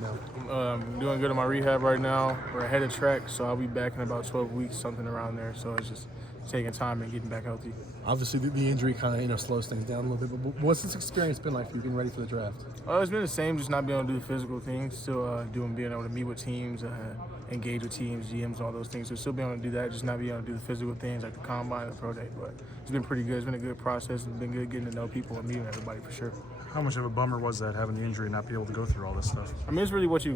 now? Doing good in my rehab right now. We're ahead of track, so I'll be back in about 12 weeks, something around there. So it's just taking time and getting back healthy. Obviously, the injury kind of slows things down a little bit. But what's this experience been like for you, being ready for the draft? It's been the same, just not being able to do the physical things. Still being able to meet with teams, engage with teams, GMs, all those things. So still being able to do that, just not being able to do the physical things like the combine and the pro day. But it's been pretty good. It's been a good process. It's been good getting to know people and meeting everybody for sure. How much of a bummer was that, having the injury and not be able to go through all this stuff? I mean, it's really what you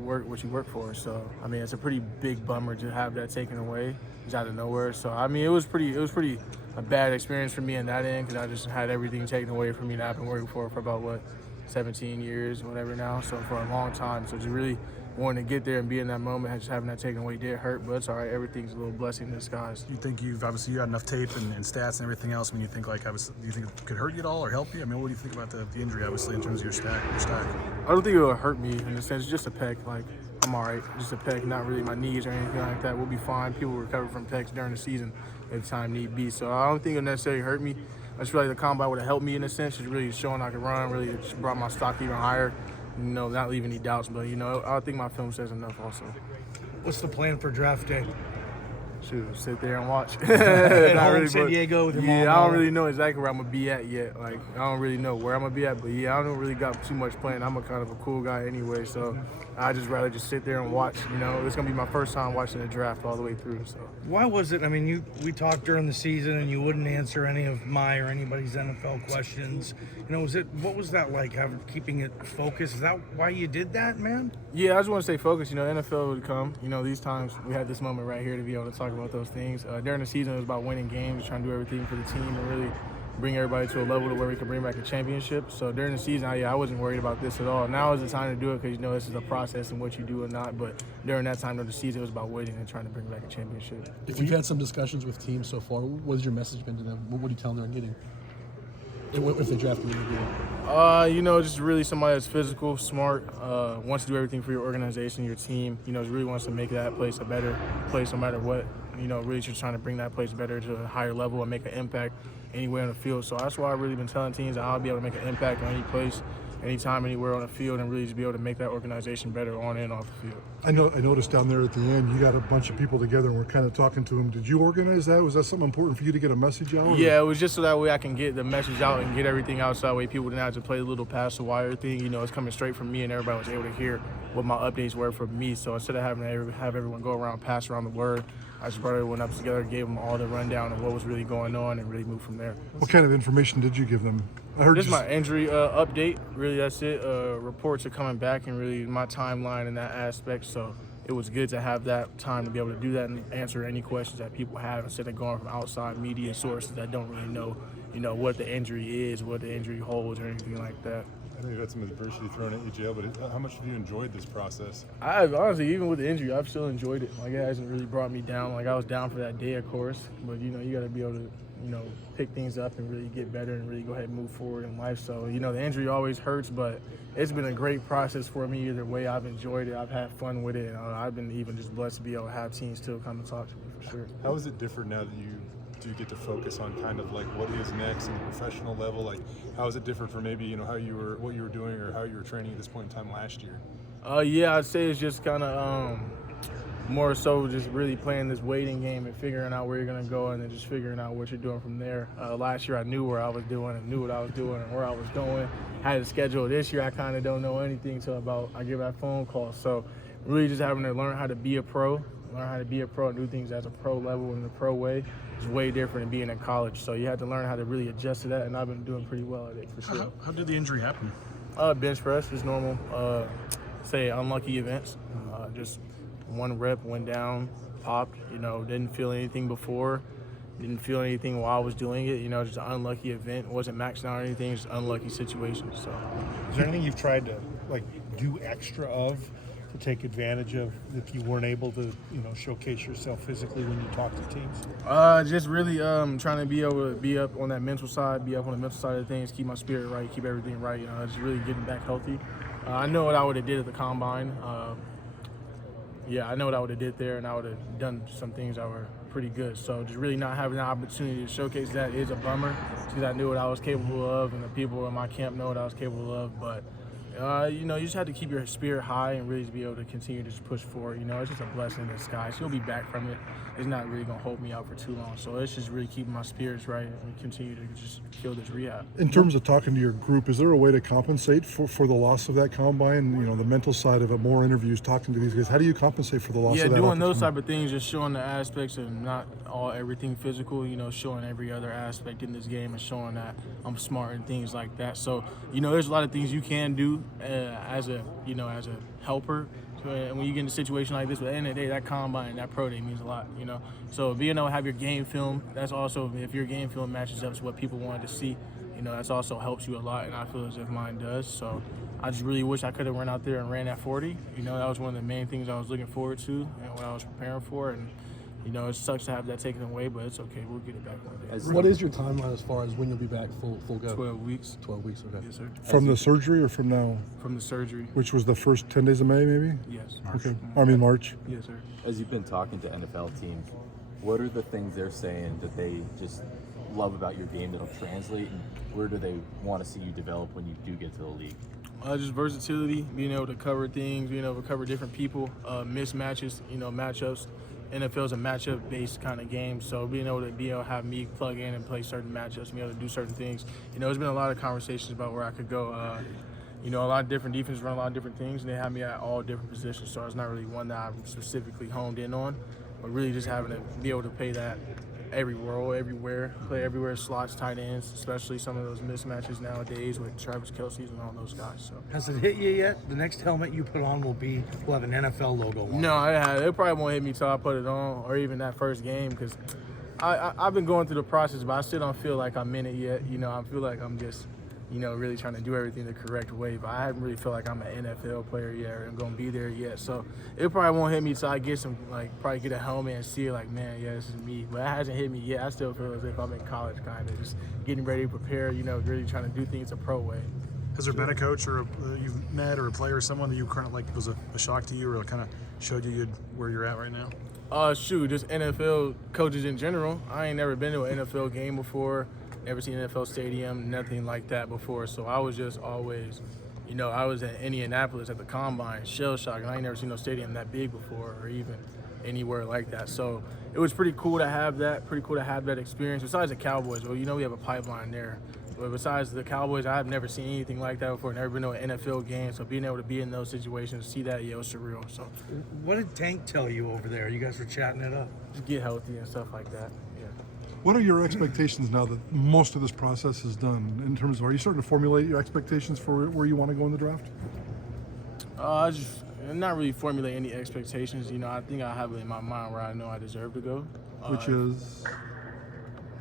work for. So I mean, it's a pretty big bummer to have that taken away just out of nowhere. So I mean, it was pretty a bad experience for me in that end, because I just had everything taken away from me that I've been working for about 17 years, whatever now. So for a long time. So just really wanting to get there and be in that moment, just having that taken away did hurt, but it's all right. Everything's a little blessing in disguise. You think you got enough tape and stats and everything else? I mean, do you think it could hurt you at all or help you? I mean, what do you think about the injury, obviously, in terms of your stack? I don't think it will hurt me in the sense, it's just a pec. Like, I'm all right. Just a pec, not really my knees or anything like that. We'll be fine. People recover from pecs during the season if time need be. So I don't think it'll necessarily hurt me. I just feel like the combine would have helped me in a sense, just really showing I could run, really just brought my stock even higher. Not leaving any doubts, but I think my film says enough also. What's the plan for draft day? Shoot, sit there and watch. At Not home, really, San Diego with your mom. Yeah, I don't really know exactly where I'm gonna be at yet. Like, I don't really know where I'm gonna be at, but yeah, I don't really got too much planned. I'm a kind of a cool guy anyway, so I just rather just sit there and watch. It's gonna be my first time watching the draft all the way through. So Why was it? I mean, we talked during the season, and you wouldn't answer any of my or anybody's NFL questions. What was that like? Keeping it focused? Is that why you did that, man? yeah, I just want to stay focused. NFL would come. These times we had this moment right here to be able to talk about those things. During the season, it was about winning games, trying to do everything for the team, and really bring everybody to a level to where we can bring back a championship. So during the season, I wasn't worried about this at all. Now is the time to do it, because this is a process and what you do or not. But during that time of the season, it was about waiting and trying to bring back a championship. If you've had some discussions with teams so far, what has your message been to them? What are you telling them they're getting? If they draft you, just really somebody that's physical, smart, wants to do everything for your organization, your team. Really wants to make that place a better place no matter what. Really just trying to bring that place better to a higher level and make an impact anywhere on the field. So that's why I've really been telling teams that I'll be able to make an impact on any place, anytime, anywhere on the field, and really just be able to make that organization better on and off the field. I noticed down there at the end, you got a bunch of people together and we're kind of talking to them. Did you organize that? Was that something important for you to get a message out? Yeah, it was just so that way I can get the message out and get everything out, so that way people didn't have to play the little pass the wire thing. It's coming straight from me, and everybody was able to hear what my updates were from me. So instead of having to have everyone go around, pass around the word, I just brought everyone up together, gave them all the rundown of what was really going on, and really moved from there. What kind of information did you give them? I heard Just my injury update. Really, that's it. Reports are coming back, and really my timeline in that aspect. So it was good to have that time to be able to do that and answer any questions that people have, instead of going from outside media sources that don't really know, what the injury is, what the injury holds, or anything like that. I know you've had some adversity thrown at you, Joe, but how much have you enjoyed this process? I've honestly, even with the injury, I've still enjoyed it. Like, it hasn't really brought me down. Like, I was down for that day, of course, but you got to be able to, pick things up and really get better and really go ahead and move forward in life. So, the injury always hurts, but it's been a great process for me either way. I've enjoyed it. I've had fun with it. I've been even just blessed to be able to have teams still come and talk to me for sure. How is it different now that you do get to focus on kind of like what is next on the professional level? Like, how is it different from maybe, what you were doing or how you were training at this point in time last year? Yeah, I'd say it's just kind of more so just really playing this waiting game and figuring out where you're going to go, and then just figuring out what you're doing from there. Last year I knew where I was doing and knew what I was doing and where I was going. Had a schedule. This year I kind of don't know anything until about I get that phone call. So really just having to learn how to be a pro, and do things at a pro level in the pro way is way different than being in college. So you have to learn how to really adjust to that, and I've been doing pretty well at it for sure. How did the injury happen? Bench press, just normal, say unlucky events. Just one rep, went down, popped, didn't feel anything before, didn't feel anything while I was doing it, just an unlucky event. Wasn't maxed out or anything, just unlucky situation. So, is there anything you've tried to do extra of to take advantage of if you weren't able to, showcase yourself physically when you talk to teams? Just really trying to be able to be up on that mental side, be up on the mental side of things, keep my spirit right, keep everything right. Just really getting back healthy. I know what I would have did at the combine. I know what I would have did there, and I would have done some things that were pretty good. So just really not having the opportunity to showcase that is a bummer, because I knew what I was capable of, and the people in my camp know what I was capable of. But You know, you just have to keep your spirit high and really be able to continue to just push forward. You know, it's just a blessing in disguise. He'll be back from it. It's not really going to hold me out for too long. So it's just really keeping my spirits right and continue to just kill this rehab. In terms of talking to your group, is there a way to compensate for the loss of that combine? You know, the mental side of it, more interviews, talking to these guys. How do you compensate for the loss Yeah, of that? doing those opportunity? type of things, just showing the aspects and not everything physical, you know, showing every other aspect in this game and showing that I'm smart and things like that. So, you know, there's a lot of things you can do as a helper. So, when you get in a situation like this, but at the end of the day, that combine, that pro day means a lot, you know. So being able to have your game film, that's also, if your game film matches up to what people wanted to see, you know, that's also helps you a lot, and I feel as if mine does. So I just really wish I could have run out there and ran that 40. You know, that was one of the main things I was looking forward to and what I was preparing for. And, you know, it sucks to have that taken away, but it's okay. We'll get it back one day. What is your timeline as far as when you'll be back full go? 12 weeks. 12 weeks, okay. Yes, sir. From the surgery or from now? From the surgery. Which was the first 10 days of May, maybe? Yes. Okay. I mean, March. Yes, sir. As you've been talking to NFL teams, what are the things they're saying that they just love about your game that'll translate, and where do they want to see you develop when you do get to the league? Just versatility, being able to cover things, being able to cover different people, mismatches, you know, matchups. NFL is a matchup-based kind of game, so being able to have me plug in and play certain matchups, be able to do certain things. You know, there's been a lot of conversations about where I could go. You know, a lot of different defenses run a lot of different things, and they have me at all different positions, so it's not really one that I'm specifically honed in on, but really just having to be able to play that everywhere, play everywhere, slots, tight ends, especially some of those mismatches nowadays with Travis Kelce's and all those guys. So. Has it hit you yet? The next helmet you put on will have an NFL logo on it. No, it probably won't hit me till I put it on, or even that first game, because I've been going through the process, but I still don't feel like I'm in it yet. You know, I feel like I'm just, you know, really trying to do everything the correct way, but I haven't really feel like I'm an NFL player yet, or I'm going to be there yet. So it probably won't hit me till I get probably get a helmet and see it like, man, yeah, this is me. But it hasn't hit me yet. I still feel as if I'm in college, kind of just getting ready to prepare, you know, really trying to do things a pro way. Has there been a coach or you've met or a player or someone that you kind of like was a shock to you or kind of showed you where you're at right now? Just NFL coaches in general. I ain't never been to an NFL game before. Never seen an NFL stadium, nothing like that before. So I was just always, you know, I was in Indianapolis at the Combine, shell shock, and I ain't never seen no stadium that big before or even anywhere like that. So it was pretty cool to have that experience. Besides the Cowboys, well, you know, we have a pipeline there. But besides the Cowboys, I've never seen anything like that before. Never been to an NFL game. So being able to be in those situations, see that, yeah, it was surreal. So What did Tank tell you over there? You guys were chatting it up. just get healthy and stuff like that. Yeah. What are your expectations now that most of this process is done? In terms of, are you starting to formulate your expectations for where you want to go in the draft? I just not really formulate any expectations. You know, I think I have it in my mind where I know I deserve to go. Which is?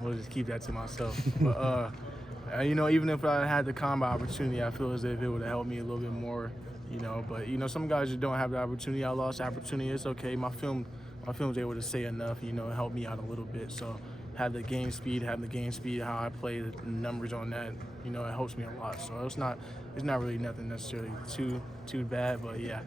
We'll just keep that to myself. But you know, even if I had the combat opportunity, I feel as if it would have helped me a little bit more. You know, but you know, some guys just don't have the opportunity. I lost the opportunity. It's okay. My film was able to say enough. You know, help me out a little bit. So. Having the game speed, how I play, the numbers on that, you know, it helps me a lot. So it's not really nothing necessarily too bad, but yeah,